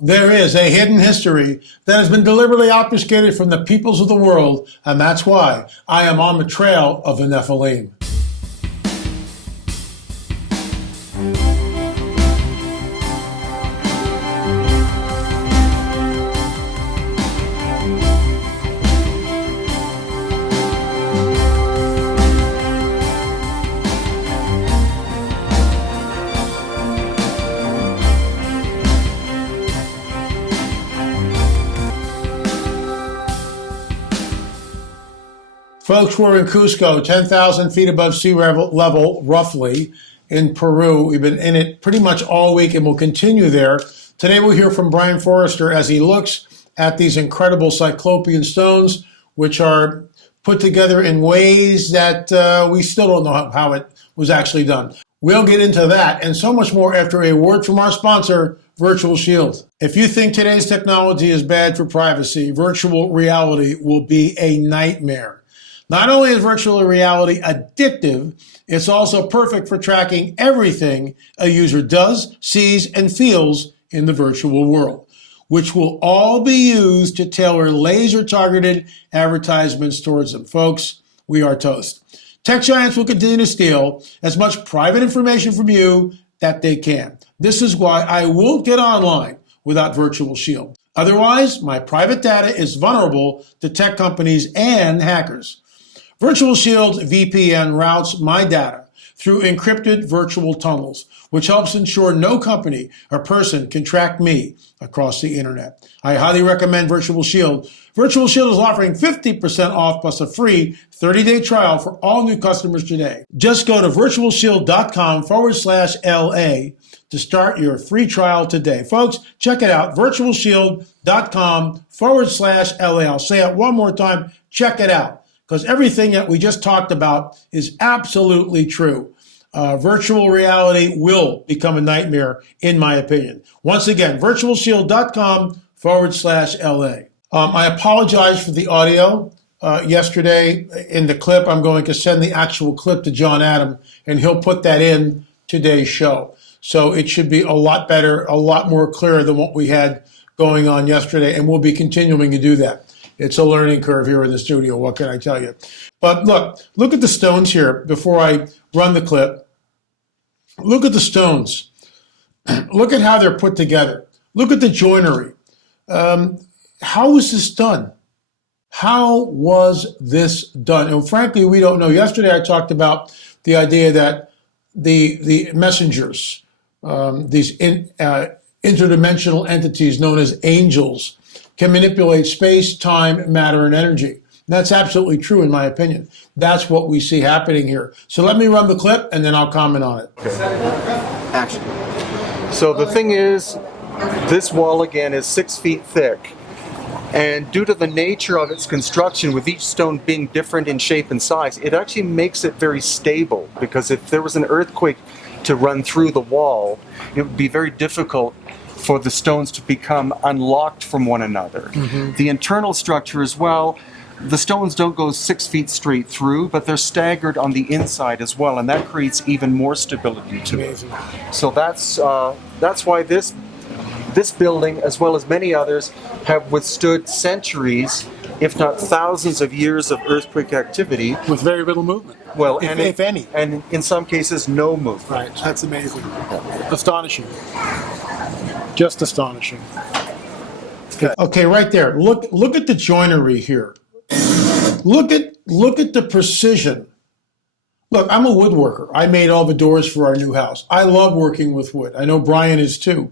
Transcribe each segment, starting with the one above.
There is a hidden history that has been deliberately obfuscated from the peoples of the world, and that's why I am on the trail of the Nephilim. Folks, we're in CUZCO, 10,000 feet above sea level, roughly, in Peru. We've been in it pretty much all week and we'll continue there. Today we'll hear from Brian Forrester as he looks at these incredible cyclopean stones, which are put together in ways that we still don't know how it was actually done. We'll get into that and so much more after a word from our sponsor, Virtual Shield. If you think today's technology is bad for privacy, virtual reality will be a nightmare. Not only is virtual reality addictive, it's also perfect for tracking everything a user does, sees, and feels in the virtual world, which will all be used to tailor laser-targeted advertisements towards them. Folks, we are toast. Tech giants will continue to steal as much private information from you that they can. This is why I won't get online without Virtual Shield. Otherwise, my private data is vulnerable to tech companies and hackers. Virtual Shield VPN routes my data through encrypted virtual tunnels, which helps ensure no company or person can track me across the internet. I highly recommend Virtual Shield. Virtual Shield is offering 50% off plus a free 30-day trial for all new customers today. Just go to virtualshield.com/LA to start your free trial today. Folks, check it out, virtualshield.com/LA. I'll say it one more time, check it out. Because everything that we just talked about is absolutely true. Virtual reality will become a nightmare, in my opinion. Once again, virtualshield.com/LA. I apologize for the audio yesterday in the clip. I'm going to send the actual clip to John Adam, and he'll put that in today's show. So it should be a lot better, a lot more clear than what we had going on yesterday, and we'll be continuing to do that. It's a learning curve here in the studio, what can I tell you? But look at the stones here before I run the clip. Look at the stones. Look at how they're put together. Look at the joinery. How was this done? How was this done? And frankly, we don't know. Yesterday, I talked about the idea that the messengers, these interdimensional entities known as angels, can manipulate space, time, matter, and energy. And that's absolutely true in my opinion. That's what we see happening here. So let me run the clip and then I'll comment on it. Okay. Action. So the thing is, this wall again is 6 feet thick. And due to the nature of its construction, with each stone being different in shape and size, it actually makes it very stable, because if there was an earthquake to run through the wall, it would be very difficult for the stones to become unlocked from one another. Mm-hmm. The internal structure as well, the stones don't go 6 feet straight through, but they're staggered on the inside as well, and that creates even more stability to it. So that's why this building, as well as many others, have withstood centuries, if not thousands of years of earthquake activity. With very little movement. Well, if any. And in some cases, no movement. Right, that's amazing. Astonishing. Just astonishing. Okay, right there. Look at the joinery here. Look at the precision. Look, I'm a woodworker. I made all the doors for our new house. I love working with wood. I know Brian is too,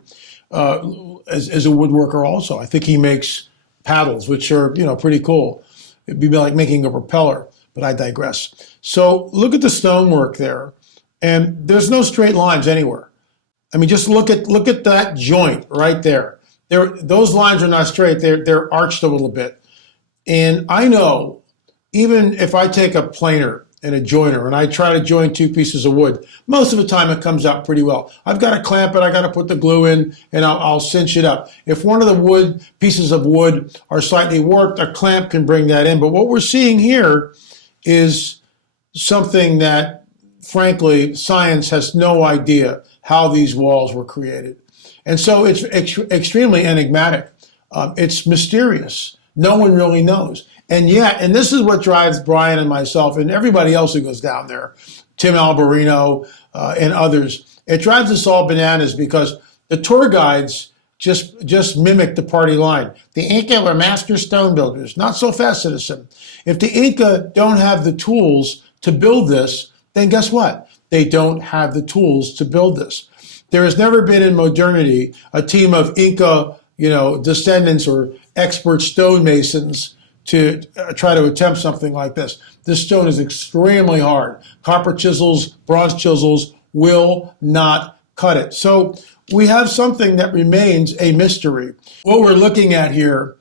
as a woodworker also. I think he makes paddles, which are pretty cool. It'd be like making a propeller, but I digress. So look at the stonework there, and there's no straight lines anywhere. I mean, just look at that joint right there. Those lines are not straight. They're arched a little bit. And I know, even if I take a planer and a joiner and I try to join two pieces of wood, most of the time it comes out pretty well. I've got to clamp it, I got to put the glue in, and I'll cinch it up. If one of the pieces of wood are slightly warped, a clamp can bring that in. But what we're seeing here is something that, frankly, science has no idea how these walls were created. And so it's extremely enigmatic. It's mysterious. No one really knows. And yet, and this is what drives Brian and myself and everybody else who goes down there, Tim Alberino and others, it drives us all bananas because the tour guides just mimic the party line. The Inca were master stone builders. Not so fast, citizen. If the Inca don't have the tools to build this, then guess what? They don't have the tools to build this. There has never been in modernity a team of Inca, descendants or expert stonemasons to try to attempt something like this. This stone is extremely hard. Copper chisels, bronze chisels will not cut it. So we have something that remains a mystery. What we're looking at here,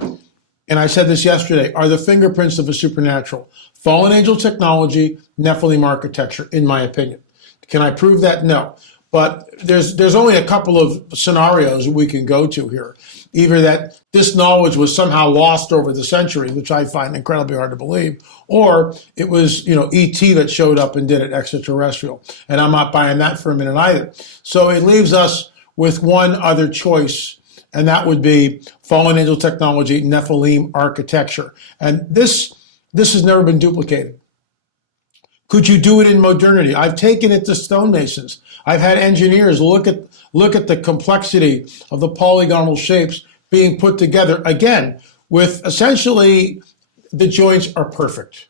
and I said this yesterday, are the fingerprints of a supernatural. Fallen angel technology, Nephilim architecture, in my opinion. Can I prove that? No. But there's only a couple of scenarios we can go to here. Either that this knowledge was somehow lost over the centuries, which I find incredibly hard to believe, or it was, ET that showed up and did it, extraterrestrial. And I'm not buying that for a minute either. So it leaves us with one other choice, and that would be fallen angel technology, Nephilim architecture. And this has never been duplicated. Could you do it in modernity? I've taken it to stonemasons. I've had engineers look at the complexity of the polygonal shapes being put together, again, with essentially the joints are perfect.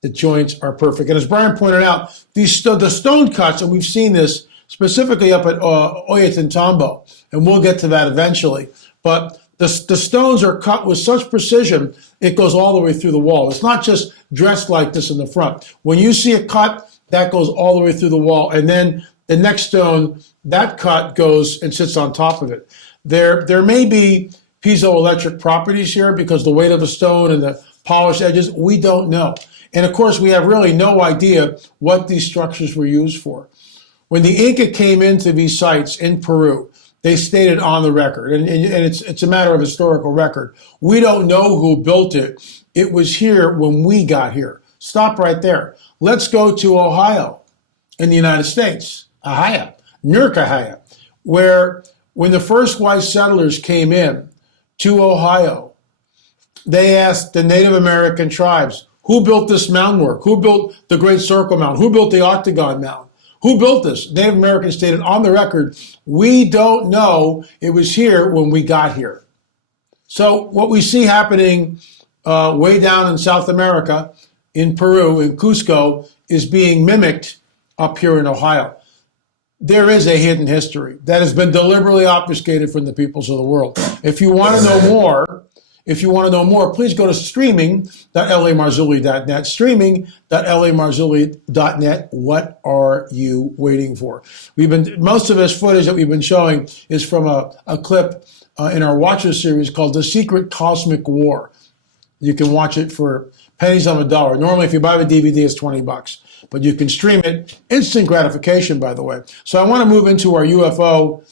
The joints are perfect. And as Brian pointed out, the stone cuts, and we've seen this specifically up at Ollantaytambo, and we'll get to that eventually, but the stones are cut with such precision, it goes all the way through the wall. It's not just dressed like this in the front. When you see a cut, that goes all the way through the wall, and then the next stone, that cut goes and sits on top of it. There may be piezoelectric properties here because the weight of the stone and the polished edges, we don't know. And of course, we have really no idea what these structures were used for. When the Inca came into these sites in Peru, they stated on the record, and it's a matter of historical record, we don't know who built it. It was here when we got here. Stop right there. Let's go to Ohio in the United States, Ohio, Nurkahaya, where when the first white settlers came in to Ohio, they asked the Native American tribes, who built this mound work? Who built the Great Circle Mound? Who built the Octagon Mound? Who built this? Native Americans stated on the record, we don't know. It was here when we got here. So what we see happening way down in South America, in Peru, in CUZCO, is being mimicked up here in Ohio. There is a hidden history that has been deliberately obfuscated from the peoples of the world. If you want to know more, please go to streaming.lamarzulli.net. Streaming.lamarzulli.net. What are you waiting for? Most of this footage that we've been showing is from a clip in our Watcher series called The Secret Cosmic War. You can watch it for pennies on the dollar. Normally, if you buy the DVD, it's $20, but you can stream it. Instant gratification, by the way. So I want to move into our UFO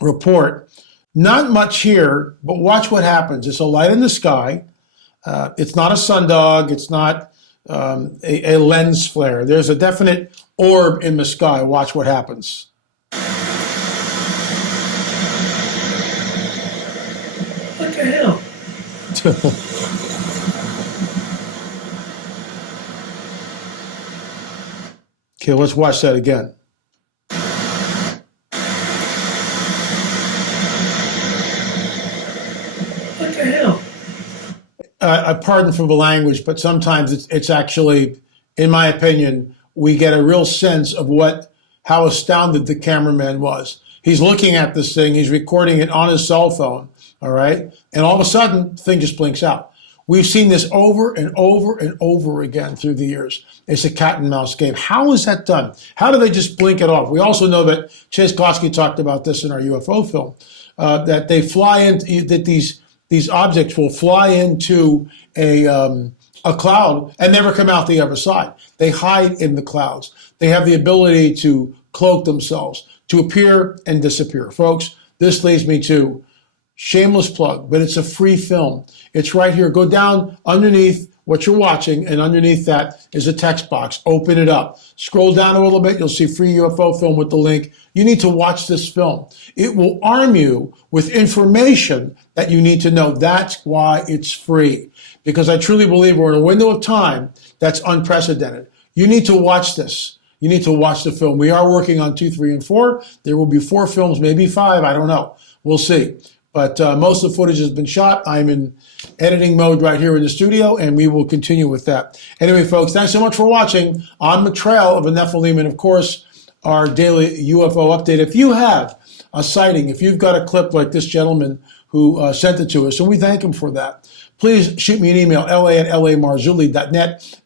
report. Not much here, but watch what happens. It's a light in the sky. It's not a sundog. It's not a lens flare. There's a definite orb in the sky. Watch what happens. What the hell? Okay, let's watch that again. What the hell? Pardon for the language, but sometimes it's actually, in my opinion, we get a real sense of how astounded the cameraman was. He's looking at this thing, he's recording it on his cell phone, all right? And all of a sudden, the thing just blinks out. We've seen this over and over and over again through the years. It's a cat and mouse game. How is that done? How do they just blink it off? We also know that CUZCO talked about this in our UFO film, that they fly in, that these objects will fly into a cloud and never come out the other side. They hide in the clouds. They have the ability to cloak themselves, to appear and disappear. Folks, this leads me to shameless plug, but it's a free film. It's right here. Go down underneath what you're watching, and underneath that is a text box. Open it up. Scroll down a little bit. You'll see free UFO film with the link. You need to watch this film. It will arm you with information that you need to know. That's why it's free. Because I truly believe we're in a window of time that's unprecedented. You need to watch this. You need to watch the film. We are working on 2, 3, and 4. There will be 4 films, maybe 5. I don't know. We'll see. But most of the footage has been shot. I'm in editing mode right here in the studio, and we will continue with that. Anyway, folks, thanks so much for watching On the Trail of a Nephilim, and of course, our daily UFO update. If you have a sighting, if you've got a clip like this gentleman who sent it to us, and we thank him for that, please shoot me an email, la@lamarzulli.net,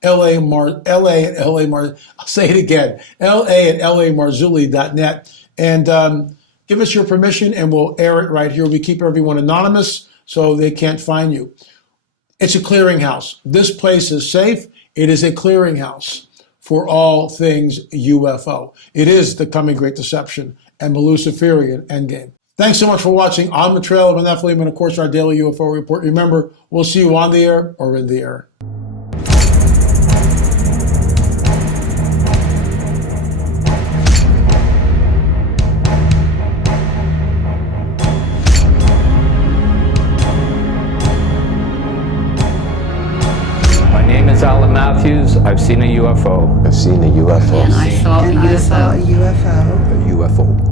I'll say it again, la@lamarzulli.net, and give us your permission and we'll air it right here. We keep everyone anonymous so they can't find you. It's a clearinghouse. This place is safe. It is a clearinghouse for all things UFO. It is the coming great deception and the Luciferian endgame. Thanks so much for watching On the Trail of a Nephilim and, of course, our daily UFO report. Remember, we'll see you on the air or in the air. My name is Alan Matthews. I've seen a UFO. I've seen a UFO. And I saw a And I saw a UFO. UFO. A UFO.